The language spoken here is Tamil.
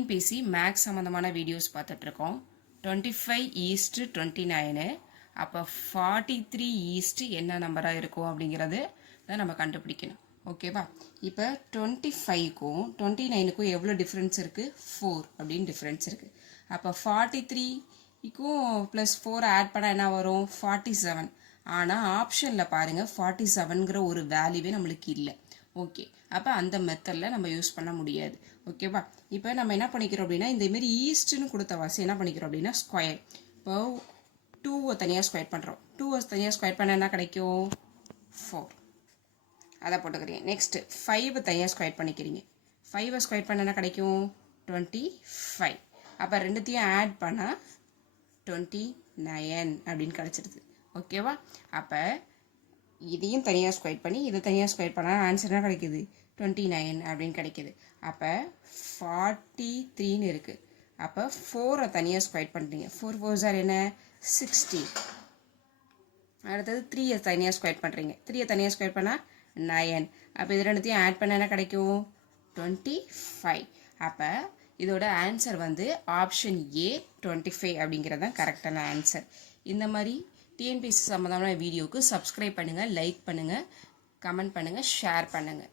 டிஎன்பிசி மேக்ஸ் சம்மந்தமான வீடியோஸ் பார்த்துட்ருக்கோம். 25:29. அப்போ 43 என்ன நம்பராக இருக்கும் அப்படிங்கிறது தான் நம்ம கண்டுபிடிக்கணும். ஓகேவா? இப்போ 25க்கும் 29க்கும் எவ்வளோ டிஃப்ரென்ஸ் இருக்குது? 4 அப்படின்னு டிஃப்ரென்ஸ் இருக்குது. அப்போ 43க்கும் ப்ளஸ் 4 ஆட் பண்ணால் என்ன வரும்? 47. ஆனால் ஆப்ஷனில் பாருங்கள் 47ங்கிற ஒரு வேல்யூவே நம்மளுக்கு இல்லை. ஓகே, அப்போ அந்த மெத்தடில் நம்ம யூஸ் பண்ண முடியாது. ஓகேவா? இப்போ நம்ம என்ன பண்ணிக்கிறோம் அப்படின்னா, இந்தமாரி ஈஸ்ட்டுன்னு கொடுத்த வாசி என்ன பண்ணிக்கிறோம் அப்படின்னா ஸ்கொயர். இப்போ 2 தனியாக ஸ்கொயர் பண்ணுறோம். 2 தனியாக ஸ்கொயர் பண்ண என்ன கிடைக்கும்? 4. அதை போட்டுக்கிறீங்க. நெக்ஸ்ட்டு 5 தனியாக ஸ்கொயர் பண்ணிக்கிறீங்க. 5 ஸ்கொயர் பண்ண என்ன கிடைக்கும்? 25. அப்போ ரெண்டுத்தையும் ஆட் பண்ணால் 29 அப்படின்னு கிடச்சிருது. ஓகேவா? அப்போ இதையும் தனியாக ஸ்கொயர் பண்ணி இதை தனியாக ஸ்கொயர் பண்ணால் ஆன்சர் என்ன கிடைக்குது? 29 அப்படின்னு கிடைக்கிது. அப்போ 43ன்னு இருக்குது. அப்போ 4 தனியாக ஸ்கொயர் பண்ணுறீங்க. 4 4 என்ன? 60. அடுத்தது 3 தனியாக ஸ்கொயர் பண்ணுறீங்க. 3 தனியாக ஸ்கொயர் பண்ணால் 9. அப்போ இது ரெண்டுத்தையும் ஆட் பண்ண என்ன கிடைக்கும்? 25. அப்போ இதோட ஆன்சர் வந்து ஆப்ஷன் ஏ 25 அப்படிங்கிறது தான் கரெக்டான ஆன்சர். இந்த மாதிரி டிஎன்பிஎஸ்சி சம்மந்தமான வீடியோவுக்கு சப்ஸ்கிரைப் பண்ணுங்கள், லைக் பண்ணுங்கள், கமெண்ட் பண்ணுங்கள், ஷேர் பண்ணுங்கள்.